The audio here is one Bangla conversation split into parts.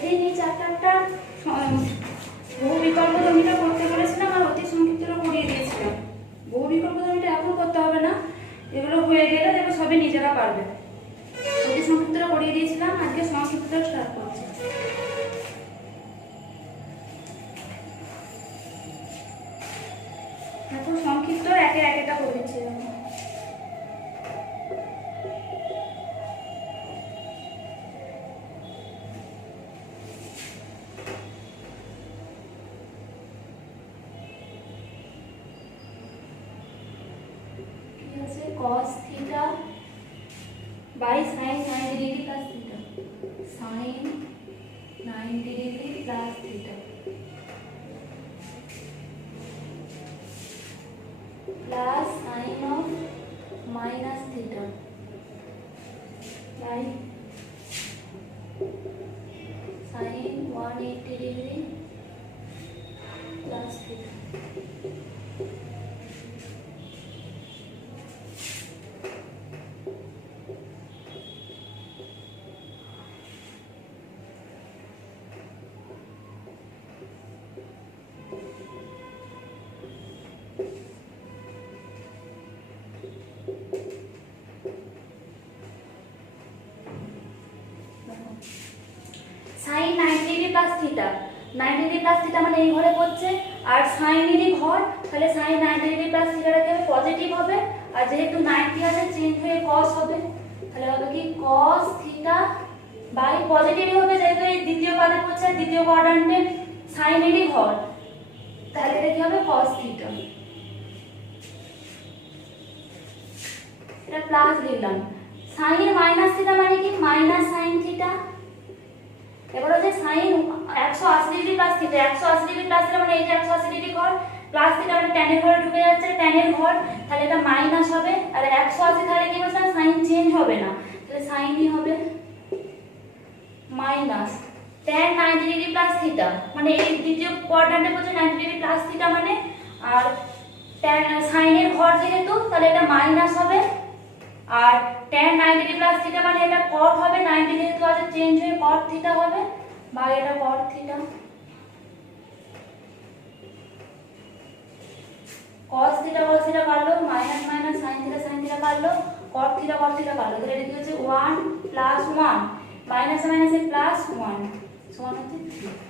যেদিন এই চ্যাপ্টারটা বহু বিকল্প জমিটা করতে বলেছিলাম আর অতি সংক্ষিপ্তটা করিয়ে দিয়েছিলাম। বহু বিকল্প জমিটা এখন করতে হবে না, এগুলো হয়ে গেলে দেখবে সবই নিজেরা পারবে। অতি সংক্ষিপ্তটা করিয়ে দিয়েছিলাম, আজকে সংক্ষিপ্তটা স্টার্ট করছি। এখন সংক্ষিপ্ত একের একটা করে দিচ্ছি। cos theta by sin 90 degree plus theta, sin 90 degree plus theta plus sin of minus theta by sin 180 degree plus theta. sin 90 degree plus theta, 90 degree plus theta মানে এই ঘরে পড়ছে, আর sin এরই ঘর, তাহলে sin 90 ডিগ্রি প্লাস থিটাটা কি পজিটিভ হবে, আর যেহেতু 90 আছে চেঞ্জ হয়ে cos হবে, তাহলে হবে কি cos থিটা বাই পজিটিভই হবে যেহেতু এই দ্বিতীয় পদে পড়ছে, দ্বিতীয় কোয়াড্রান্টে sin এরই ঘর, তাহলে এটা কি হবে cos থিটা। এটা প্লাস লিখলাম। sin এর মাইনাস থিটা মানে কি মাইনাস sin থিটা। এবার হচ্ছে sin 180 degree plus theta, 180 degree plus theta মানে এই যে 180 ডিগ্রি ঘর প্লাস থিটা মানে tan এর ঘরে ঢুকে যাচ্ছে, tan এর ঘর, তাহলে এটা মাইনাস হবে, আর 180 তাহলে কি বলছেন sin চেঞ্জ হবে না, তাহলে sin ই হবে minus tan 90 degree plus theta মানে এই দ্বিতীয় কোয়াড্রান্টে পড়ছে 90 ডিগ্রি প্লাস থিটা মানে, আর tan sin এর ঘর যেহেতু তাহলে এটা মাইনাস হবে, আর tan 90 ডিগ্রি প্লাস থিটা মানে এটা cot হবে, 90 যেহেতু আছে চেঞ্জ হয়ে cot থিটা হবে, বা এটা cot theta. cos theta cos theta কাটলো, মাইনাস মাইনাস sin থিটা কাটলো, cot থিটা কাটলো, তাহলে এটা কি হচ্ছে 1 প্লাস 1 মাইনাস মাইনাসে প্লাস 1 সমান হচ্ছে 3।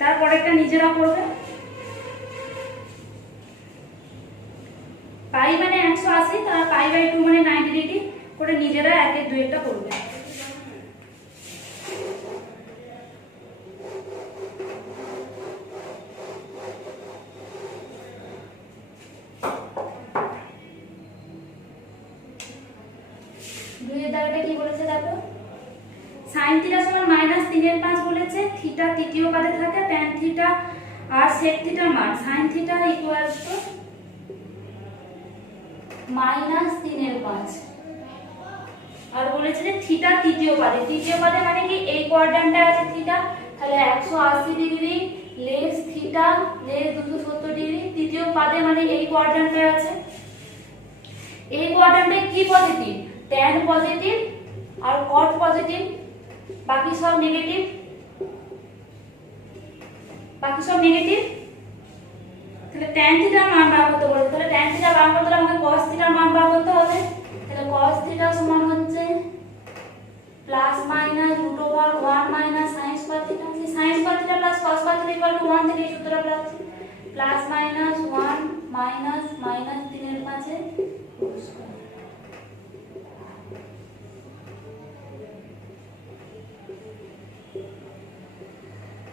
তারপরে একটা নিজেরা করবে, পাই মানে 180 তার পাই বাই 2 মানে 90 ডিগ্রি করে নিজেরা একের দুইটা করবে। দুইয়ের দাগটা কি বলেছে দেখো, sin থিটা সমান -3/5 বলেছে, থিটা তৃতীয় পদে থাকে, tan থিটা আর sec থিটার মান sin থিটা ইকুয়ালস টু -3/5, আর বলেছে যে থিটা তৃতীয় পদে মানে কি এই কোয়াড্রান্টে আছে থিটা, তাহলে 180 degree less theta less 270 degree, তৃতীয় পদে মানে এই কোয়াড্রান্টে আছে। এই কোয়াড্রান্টে কি পজিটিভ, tan পজিটিভ আর cot পজিটিভ, বাকি সব নেগেটিভ, তাহলে tan থিটার মান বার করতে বলেছে, তাহলে tan থিটা বার করতে হলে আমাকে cos থিটার মান বার করতে হবে, তাহলে cos থিটা সমান হচ্ছে plus minus √1 minus sin square theta, sin square theta plus cos square theta equal to 1 থেকে এই সূত্রটা plus minus 1 minus minus 3/5 whole square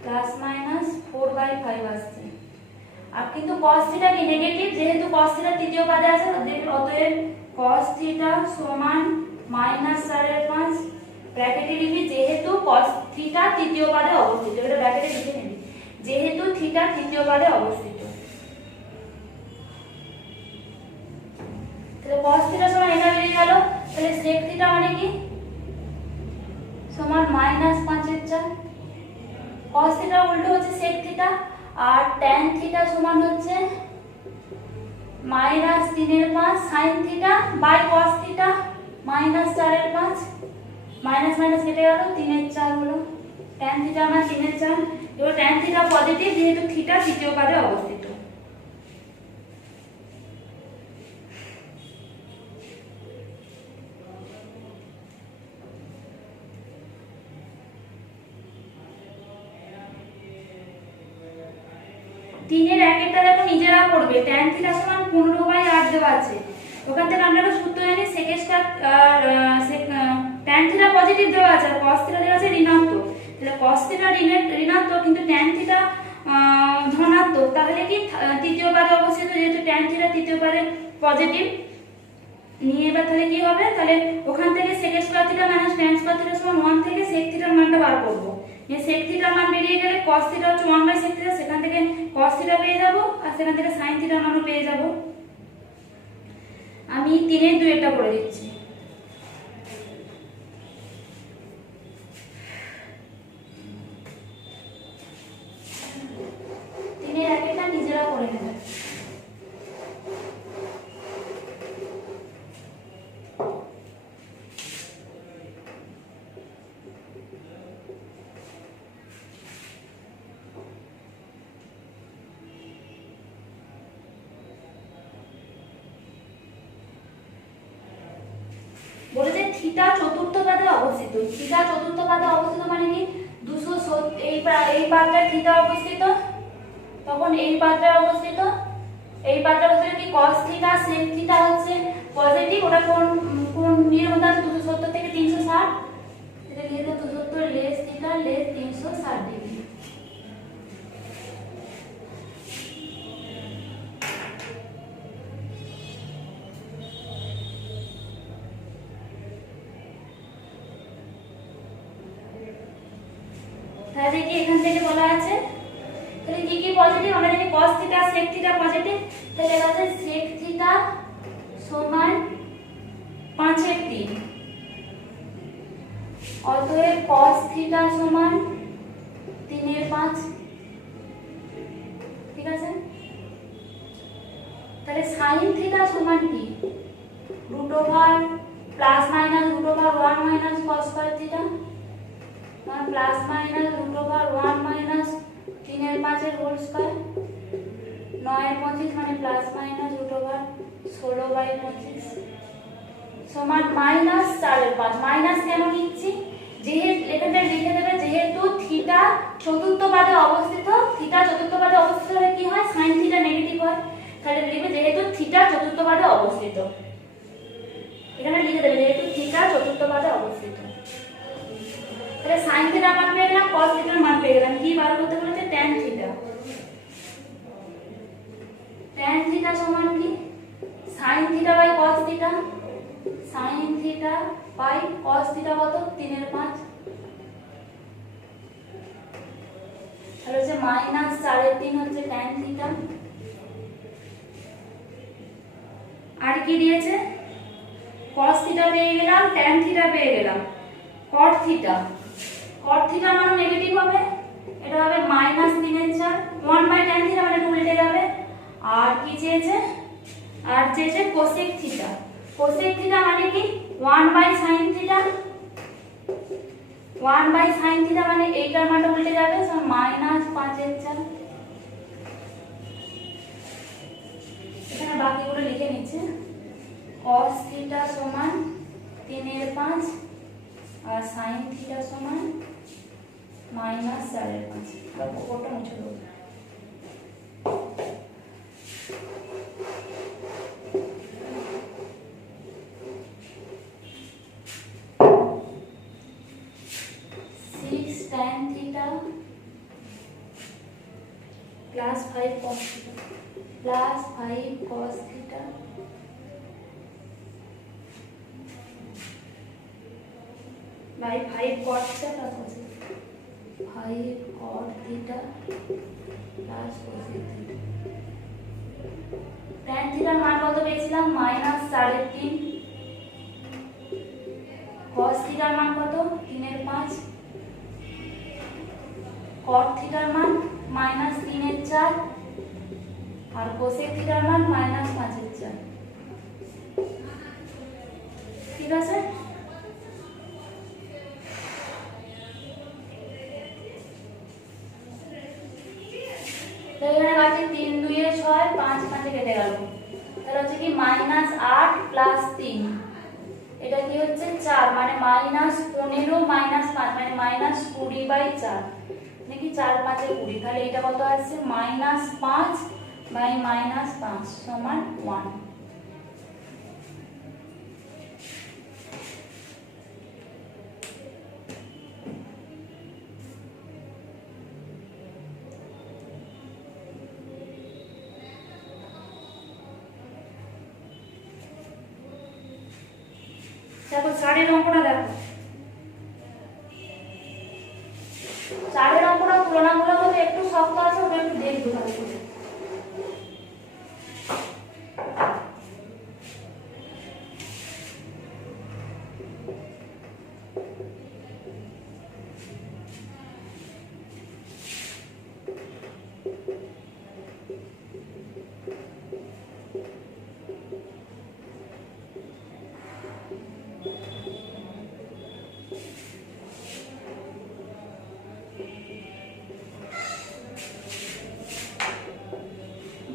plus minus 4/5 আসছে। আর কিন্তু cos থিটা কি নেগেটিভ, যেহেতু cos থিটা তৃতীয় পদে আছে অতএব cos থিটা সমান -4/5 ব্র্যাকেটে লিখবি, যেহেতু cos থিটা তৃতীয় পদে অবস্থিত, এটা ব্র্যাকেটে লিখে নিবি, যেহেতু থিটা তৃতীয় পদে অবস্থিত। তাহলে cos থিটা সমান এটা বেরিয়ে গেল, তাহলে sec থিটা মানে কি সমান -5/4, cos থিটা উল্টো হচ্ছে sec থিটা, আর tan থিটা সমান হচ্ছে minus 3/5 sine theta by cos theta minus 4/5 minus minus কেটে গেল 3/4 হলো tan থিটা আমার 3/4 এবার tan থিটা পজিটিভ যেহেতু থিটা তৃতীয় পাদে অবস্থিত তিনের একেরটা দেখো নিজেরা করবে tan থিটা সমান 15/8 দেওয়া আছে ওখান থেকে আমরা একটা সূত্র জানি sec square tan theta positive দেওয়া আছে আর cos থিটা দেওয়া আছে ঋণাত্মক তাহলে cos থিটা ঋণাত্মক কিন্তু tan থিটা ধনাত্মক তাহলে কি তৃতীয় পাদে অবস্থিত যেহেতু tan থিটা তৃতীয় পাদে পজিটিভ নিয়ে এবার তাহলে কি হবে তাহলে ওখান থেকে sec square theta minus tan square theta সমান 1 থেকে sec থিটার মানটা বার করব এই sec থিটার মান বেরিয়ে গেলে cos থিটা হচ্ছে 1/sec থিটা সেখান থেকে cos থিটা পেয়ে যাব আর সেখান থেকে sin থিটার মানও পেয়ে যাব আমি 3/2 করে দিচ্ছি নিজেরা করে নেবে বলেছে থিটা চতুর্থ পাদে অবস্থিত থিটা চতুর্থ পাদে অবস্থিত মানে কি 270 এই পাদটায় থিটা অবস্থিত তখন এই পাদটায় অবস্থিত এই পাদটা হচ্ছে কি cos থিটা sec থিটা হচ্ছে পজিটিভ ওটা কোন এর মধ্যে আছে 270 থেকে 360 এটা লিখে দাও 270 লেস থিটা লেস 360 ডিগ্রি তাহলে কি এখান থেকে বলা আছে তাহলে কি কি পজিটিভ আমরা জানি cos theta sec theta positive তাহলে লেখা আছে sec থিটা সমান 5/3 অতএব cos থিটা সমান 3/5 ঠিক আছে তাহলে sin থিটা সমান কি √ plus minus √ 1 minus cos square theta plus minus √ 1 minus 3/5 এর হোল স্কয়ার 9/25 মানে প্লাস মাইনাস √ 16/25 সমান মাইনাস 4/5 মাইনাস কেন নিচ্ছি যেহেতু এখানে লিখে দেবে যেহেতু থিটা চতুর্থ পাদে অবস্থিত থিটা চতুর্থ পাদে অবস্থিত হলে কি হয় sin থিটা নেগেটিভ হয় তাহলে লিখবে যেহেতু থিটা চতুর্থ পাদে অবস্থিত এখানে লিখে দেবে যেহেতু থিটা চতুর্থ পাদে অবস্থিত তাহলে sin থিটা মান পেয়ে গেলাম cos থিটার মান পেয়ে গেলাম কি বার করতে বলেছে tan থিটা সমান কি sin theta by cos theta sin theta by cos theta কত 3/5 তাহলে হচ্ছে মাইনাস 3.5 হচ্ছে tan থিটা আর কি দিয়েছে cos থিটা পেয়ে গেলাম tan থিটা পেয়ে গেলাম cot থিটা মান নেগেটিভ হবে এটা হবে মাইনাস 3/4 1/tan থিটা মানে উল্টে যাবে আর কি চেয়েছে cosec থিটা মানে কি 1/sin থিটা 1/sin থিটা মানে এইটার মানটা উল্টে যাবে সো মাইনাস 5/4 এখানে বাকিগুলো লিখে নিচ্ছে cos থিটা সমান 3/5 আর sin থিটা সমান মাইনাস 4/5 আর ওটা মুছে দেবো tan theta plus 5 cos theta plus 5 cos theta by 5 cot theta plus cos theta 5 cot theta plus cos theta tan theta মান কত পেয়েছিলাম -3.5 cos theta মান কত 3/5 cot থিটার মান -3/4 আর কোসেক থিটার মান -5/4। ঠিক আছে, তো এখানে আছে 3 2 এ 6, 5 5 কেটে গেল, তাহলে হচ্ছে কি -8 + 3, এটা কি হচ্ছে 4, মানে -15 - 5 মানে -20/4, নাকি 4 5 এ 20, তাহলে এটা কত আসছে -5/-5 = 1। দেখো 4 অঙ্কটা দেখো, 4 অঙ্কটা তুলনামূলকভাবে একটু শক্ত আছে, ওটা একটু দেখবো ভালো করে।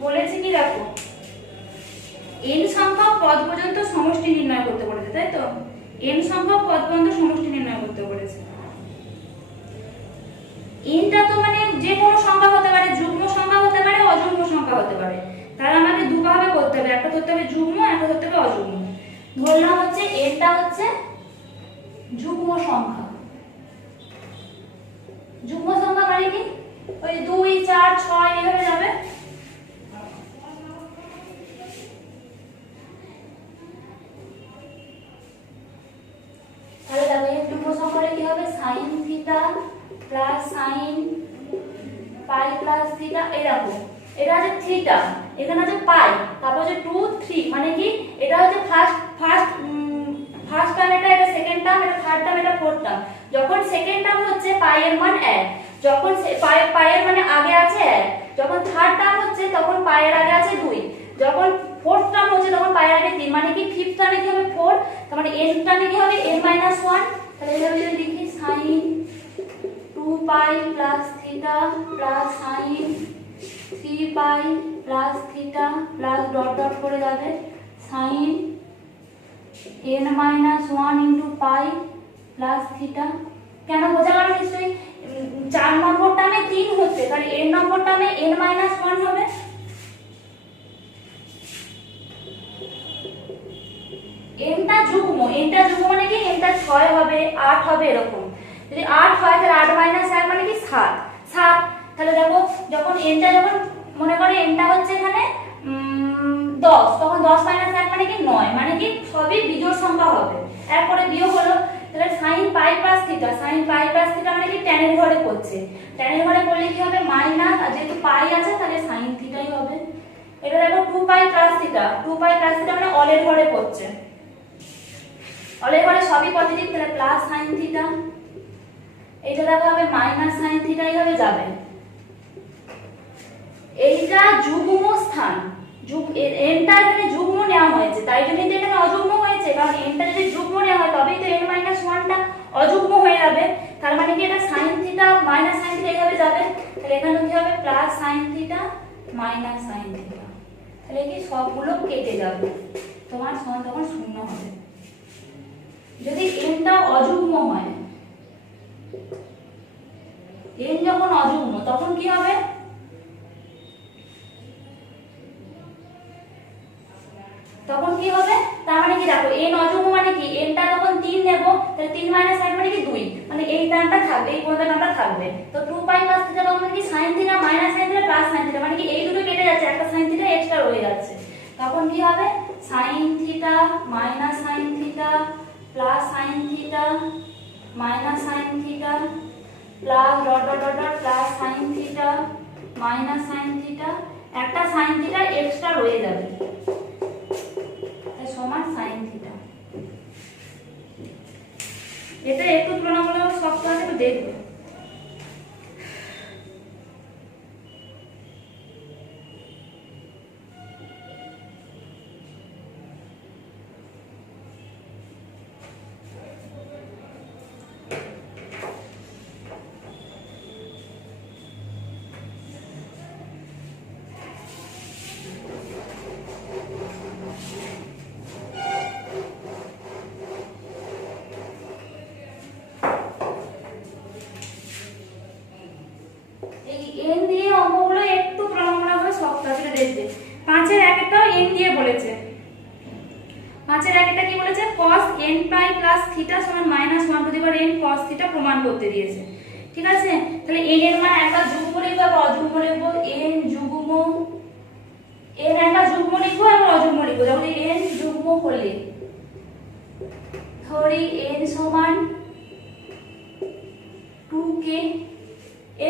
বলেছে কি দেখো, n সংখ্যক পদ পর্যন্ত সমষ্টি নির্ণয় করতে বলেছে, তাই তো, n সংখ্যক পদ পর্যন্ত সমষ্টি নির্ণয় করতে বলেছে। nটা তো মানে যে কোনো সংখ্যা হতে পারে, যুগ্ম সংখ্যা হতে পারে, অযুগ্ম সংখ্যা হতে পারে, তাহলে আমাকে দুভাবে করতে হবে, একটা ধরতে হবে যুগ্ম, একটা ধরতে হবে অযুগ্ম। ধরলাম হচ্ছে nটা হচ্ছে যুগ্ম সংখ্যা, যুগ্ম সংখ্যা মানে কি ওই 2 4 6 এইভাবে যাবে। তাহলে দেখো এই যুগ্ম সংখ্যাটা কি হবে, sin থিটা প্লাস sin পাই প্লাস থিটা, এরকম। এটা হচ্ছে থিটা, এখানে আছে পাই, তারপর হচ্ছে 2 3, মানে কি এটা হচ্ছে ফার্স্ট টার্ম, এটা সেকেন্ড টার্ম, এটা থার্ড টার্ম, এটা ফোর্থ টার্ম। যখন সেকেন্ড টার্ম হচ্ছে পাই এর মান 1, যখন পাই এর মানে আগে আছে 1, যখন থার্ড টার্ম হচ্ছে তখন পাই এর আগে আছে 2, যখন ফোর্থ টার্ম হচ্ছে তখন পাই এর আগে 3, মানে কি ফিফথ টার্মে কি হবে 4, তার মানে n টার্মে কি হবে n-1। তাহলে এইভাবে যদি লিখি sin 2 পাই প্লাস থিটা প্লাস sin 3 পাই plus theta plus dot dot করে যাবে sin n-1 ইনটু পাই প্লাস থিটা। কেন বোঝা গেল নিশ্চয়ই, 4 নম্বর টার্মে 3 হচ্ছে, তাহলে n নম্বর টার্মে n-1 হবে। nটা যুগ্ম মানে কি nটা 6 হবে 8 হবে এরকম, যদি 8 হয় তাহলে 8 - 1 মানে কি 7 7। তাহলে দেখো যখন nটা যখন মনে করে nটা হচ্ছে এখানে 10, তখন 10 - 1 মানে কি 9, মানে কি সবই বিজোড় সংখ্যা হবে। এরপরে বিয়োগ হলো, তাহলে sin পাই প্লাস থিটা, sin পাই প্লাস থিটা মানে কি tan এর ঘরে পড়ছে, tan এর ঘরে পড়লে কি হবে মাইনাস, আর যেহেতু পাই আছে তাহলে sin থিটাই হবে। এটা দেখো 2 পাই প্লাস থিটা, 2 পাই প্লাস থিটা মানে অল এর ঘরে পড়ছে, অলের ঘরে সবই পজিটিভ, তাহলে প্লাস sin থিটা। এটা দেখো হবে মাইনাস sin থিটাই হয়ে যাবে। এইটা যুগ্ম স্থান, nটা এখানে যুগ্ম নেওয়া হয়েছে, তাই জন্য তো এখানে অযুগ্ম হয়েছে, কারণ nটা যদি যুগ্ম নেওয়া হয় তবেই তো n-1টা অযুগ্ম হয়ে যাবে, তার মানে কি এটা sin theta minus sin theta এইভাবে যাবে, তাহলে এখানে কি হবে plus sin theta minus sin theta, তাহলে কি সবগুলো কেটে যাবে, তোমার সমান তখন 0 হবে। যদি nটা অযুগ্ম হয়, n যখন অযুগ্ম তখন কি হবে, তখন কি হবে, তার মানে কি দেখো n অযুগ্ম মানে কি nটা যখন 3 নেব তাহলে 3 - 1 মানে কি 2, মানে এই টার্মটা থাকবে, এই পর্যন্ত টার্মটা থাকবে, তো 2 পাই প্লাস থিটা তখন কি sin theta minus sin theta plus sin theta, মানে কি এই দুটো কেটে যাচ্ছে, একটা sin থিটা এক্সট্রা রয়ে যাচ্ছে, তখন কি হবে sin theta minus sin theta plus sin theta minus sin theta plus dot dot dot dot plus sin theta minus sin theta, একটা sin থিটা এক্সট্রা রয়ে যাবে, সমান sin থিটা। এটা একটু তুলনামূলক শক্ত আছে, একটু দেখবে। 5 এর একটা কি বলেছে cos n পাই প্লাস থিটা সমান -1 to the power n cos theta প্রমাণ করতে দিয়েছে। ঠিক আছে, তাহলে n এর মান একটা যুগ্ম লিখব আর অযুগ্ম লিখব। n যুগ্ম, n একটা যুগ্ম লিখব আর অযুগ্ম লিখব। যখন n যুগ্ম হলে ধরি n সমান 2k,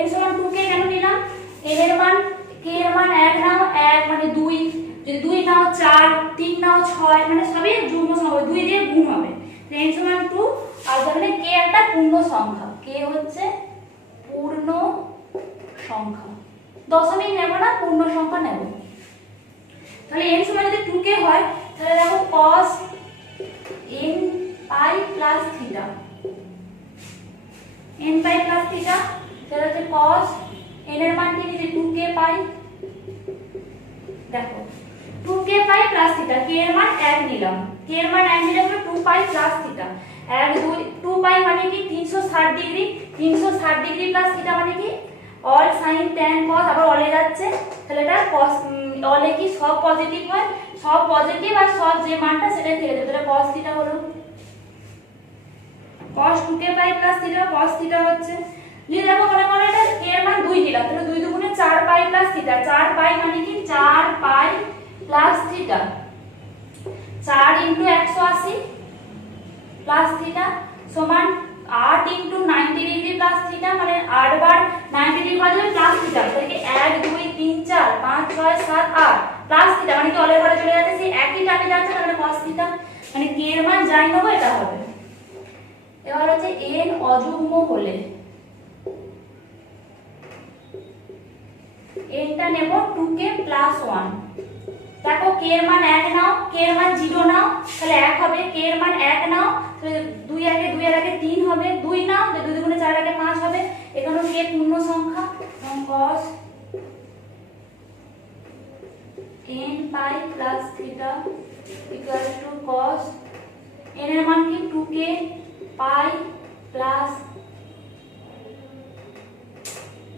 n সমান 2k কেন নিলাম? n এর মান k এর মান 1 নাও 1 মানে 2, যদি 2 নাও 4, 3 নাও 6, মানে সবই যুগ্ম সংখ্যা, 2 দিয়ে গুণ হবে। n সমান 2 আর তাহলে k একটা পূর্ণ সংখ্যা, k হচ্ছে পূর্ণ সংখ্যা, দশমিক নেব না, পূর্ণ সংখ্যা নেব। তাহলে n সমান যদি 2k হয় তাহলে দেখো cos n পাই প্লাস থিটা, n পাই প্লাস থিটা, তাহলে হচ্ছে cos n এর মান কি নিতে 2k পাই, দেখো 2k পাই প্লাস থিটা, k এর মান 1 নিলাম, k এর মান 1 নিলে হবে 2 পাই প্লাস থিটা, 1 2 2 পাই মানে কি 360 ডিগ্রি, 360 ডিগ্রি প্লাস থিটা মানে কি অল sin tan cos, আবার অলে যাচ্ছে, তাহলে এটা cos অলে কি সব পজিটিভ হয়, সব পজিটিভ আর সব যে মানটা সেটাই থেকে যাবে, তাহলে cos থিটা হলো, cos 2k পাই প্লাস থিটা, cos থিটা হচ্ছে। যদি দেখো মনে করো এটা k এর মান 2 দিলাম, তাহলে 2 দুগুণে 4 পাই প্লাস থিটা, 4 পাই মানে কি 4 পাই প্লাস থিটা, 4 * 180 প্লাস থিটা সমান 8 * 90 ডিগ্রি প্লাস থিটা, মানে 8 বার 90 ডিগ্রি বাজে প্লাস থিটা, তাহলে 1 2 3 4 5 6 7 8 প্লাস থিটা, মানে কি অলের ঘরে চলে যাচ্ছে, সেই একই টানে যাচ্ছে, তাহলে cos থিটা, মানে k এর মান যাই নেব এটা হবে। এবার হচ্ছে n অযুগ্ম হলে n টা নেব 2k প্লাস 1, দেখো k এর মান 1 নাও, k এর মান 0 নাও, তাহলে 1 হবে, k এর মান 1 নাও, তাহলে 2 এর আগে 3 হবে, 2 নাও, 2 দুগুণে 4 এর আগে 5 হবে, এখানেও k পূর্ণ সংখ্যা, cos n পাই plus theta equal two cos n এর মান কি 2k পাই প্লাস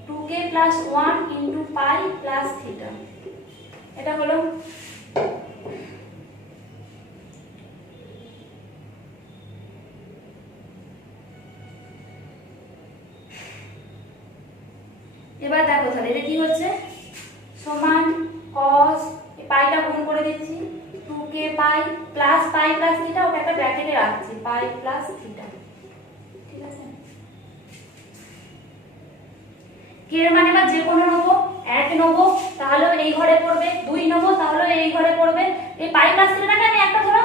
2k প্লাস 1 ইনটু পাই প্লাস থিটা, এটা হলো। এবার দেখো তাহলে এটা কি হচ্ছে সমান cos পাইটা গুণ করে দিচ্ছি 2k পাই প্লাস থিটা, ওটা একটা ব্র্যাকেটে রাখছি, পাই প্লাস থিটা, ঠিক আছে। k এর মানে এবার যে কোনো নেব, 1 নেব তাহলে এই ঘরে পড়বে, 2 নেব তাহলে এই ঘরে পড়বে, এই পাই প্লাস থিটাটাকে আমি একটা ধরো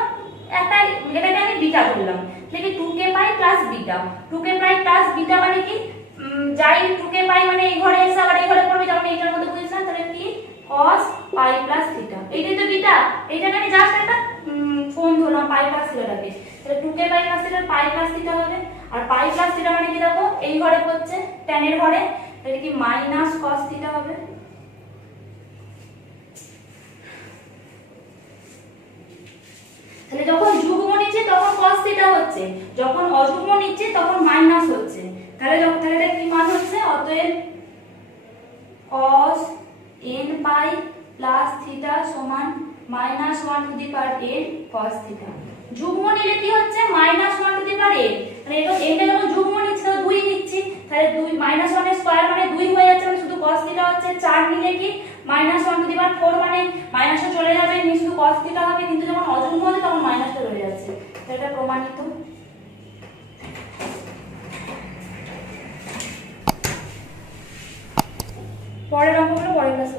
একটা এটাকে আমি বিটা করলাম, দেখি 2k পাই প্লাস বিটা, 2k পাই প্লাস বিটা মানে কি যাই 2k পাই মানে এই ঘরে এসে আবার এই ঘরে পড়বে, যেমন এইটার মধ্যে বুঝছিলাম, তাহলে কি cos পাই প্লাস থিটা, এইটাই তো বিটা, এইটাকে আমি জাস্ট একটা ফোন ধরলাম পাই প্লাস থিটাটাকে, তাহলে 2k পাই প্লাস থিটা পাই প্লাস থিটা হবে, আর পাই প্লাস থিটা মানে কি দেখো এই ঘরে পড়ছে tan এর ঘরে, তাহলে কি মাইনাস cos থিটা হবে। তাহলে যখন যুগ্ম নিচ্ছে তখন cos থিটা হচ্ছে, যখন অযুগ্ম নিচ্ছে তখন মাইনাস হচ্ছে, তাহলে এটা কি মান হচ্ছে, অতএব cos n পাই প্লাস থিটা সমান -1 to the power n cos theta. যুগ্ম নিলে কি হচ্ছে -1 টু দি পাওয়ার n, মানে এটা যখন যুগ্ম নিচ্ছে তো 2 নিচ্ছি, তাহলে 2 -1 এর স্কয়ার মানে 2 হয়ে যাচ্ছে, মানে শুধু cos থিটা হচ্ছে, 4 নিলে কি -1 টু দি পাওয়ার 4 মানে মাইনাসটা চলে যাবে, নি শুধু cos থিটা হবে, কিন্তু যখন অযুগ্ম হবে তখন মাইনাসটা রয়ে যাচ্ছে, এটা প্রমাণিত। পরের অঙ্কগুলো পরের ক্লাসে